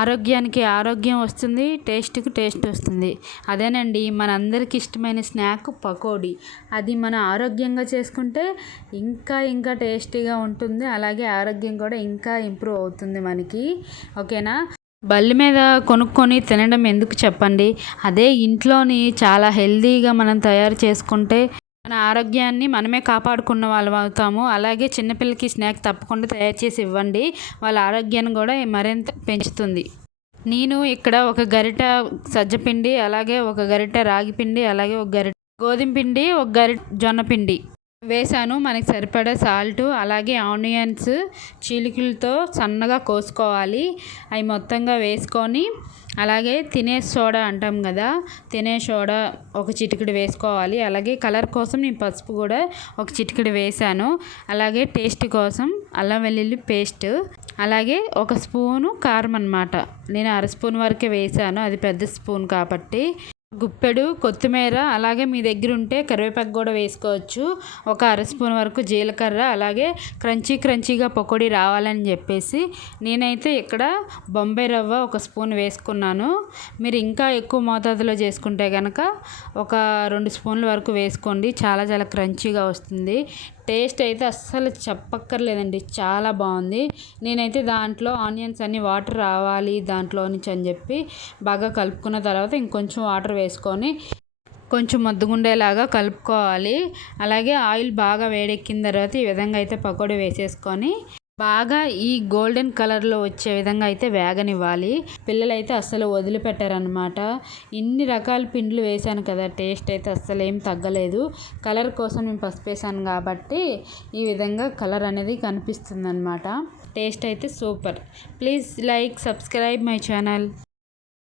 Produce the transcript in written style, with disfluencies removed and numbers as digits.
ఆరోగ్యానికి ఆరోగ్యం వస్తుంది, టేస్ట్కి టేస్ట్ వస్తుంది. అదేనండి మనందరికి ఇష్టమైన స్నాక్ పకోడీ. అది మనం ఆరోగ్యంగా చేసుకుంటే ఇంకా ఇంకా టేస్టీగా ఉంటుంది. అలాగే ఆరోగ్యం కూడా ఇంకా ఇంప్రూవ్ అవుతుంది మనకి. ఓకేనా. బల్లి మీద కొనుక్కొని తినడం ఎందుకు చెప్పండి. అదే ఇంట్లోని చాలా హెల్తీగా మనం తయారు చేసుకుంటే మన ఆరోగ్యాన్ని మనమే కాపాడుకున్న వాళ్ళం అవుతాము. అలాగే చిన్నపిల్లలకి స్నాక్ తప్పకుండా తయారు చేసి ఇవ్వండి. వాళ్ళ ఆరోగ్యాన్ని కూడా మరింత పెంచుతుంది. నేను ఇక్కడ ఒక గరిట సజ్జపిండి, అలాగే ఒక గరిట రాగిపిండి, అలాగే ఒక గరిట గోధుమ పిండి, ఒక గరిట జొన్న పిండి వేసాను. మనకి సరిపడా సాల్ట్, అలాగే ఆనియన్స్ చీలికలతో సన్నగా కోసుకోవాలి. అవి మొత్తంగా వేసుకొని, అలాగే తినే సోడా అంటాం కదా, తినే సోడా ఒక చిటికెడు వేసుకోవాలి. అలాగే కలర్ కోసం నేను పసుపు కూడా ఒక చిటికెడు వేసాను. అలాగే టేస్ట్ కోసం అల్లం వెల్లుల్లి పేస్ట్, అలాగే ఒక స్పూను కారం అన్నమాట. నేను అర స్పూన్ వరకే వేసాను, అది పెద్ద స్పూన్ కాబట్టి. గుప్పెడు కొత్తిమీర, అలాగే మీ దగ్గర ఉంటే కరివేపాకు కూడా వేసుకోవచ్చు. ఒక అర స్పూన్ వరకు జీలకర్ర, అలాగే క్రంచీగా పకోడీ రావాలని చెప్పేసి నేనైతే ఇక్కడ బొంబాయి రవ్వ ఒక స్పూన్ వేసుకున్నాను. మీరు ఇంకా ఎక్కువ మోతాదులో చేసుకుంటే కనుక ఒక 2 స్పూన్ల వరకు వేసుకోండి. చాలా చాలా క్రంచీగా వస్తుంది. టేస్ట్ అయితే అస్సలు చెప్పక్కర్లేదండి, చాలా బాగుంది. నేనైతే దాంట్లో ఆనియన్స్ అన్ని వాటర్ రావాలి దాంట్లో నుంచి అని చెప్పి బాగా కలుపుకున్న తర్వాత ఇంకొంచెం వాటర్ వేసుకొని కొంచెం మద్దుగుండేలాగా కలుపుకోవాలి. అలాగే ఆయిల్ బాగా వేడెక్కిన తర్వాత ఈ విధంగా అయితే పకోడీ వేసేసుకొని బాగా ఈ గోల్డెన్ కలర్లో వచ్చే విధంగా అయితే వేగనివ్వాలి. పిల్లలైతే అస్సలు వదిలిపెట్టారనమాట. ఇన్ని రకాల పిండిలు వేసాను కదా, టేస్ట్ అయితే అస్సలు ఏం తగ్గలేదు. కలర్ కోసం నేను పసుపు వేసాను కాబట్టి ఈ విధంగా కలర్ అనేది కనిపిస్తుంది అనమాట. టేస్ట్ అయితే super. Please like, subscribe my channel.